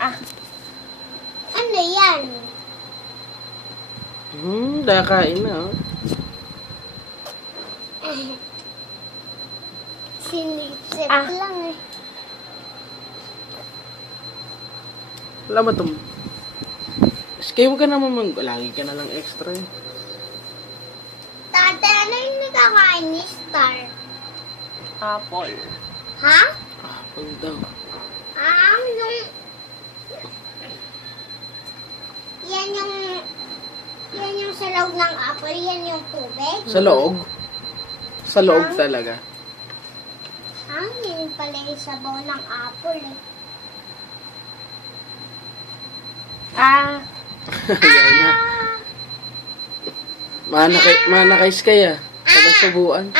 Ah. Ano yan? Dakain na, oh. Sinisip lang eh. Wala ba itong... Kaya huwag ka naman lagi ka na lang extra eh. Tate, ano yung nakakain ni Star? Apple. Ha? Apple daw. Yan yung sa loob ng apple, yan yung tubig? Sa loob? Sa loob talaga. Yan pala yung sabaw ng apple eh. Yan na. Manakais kaya. Taga Subuan.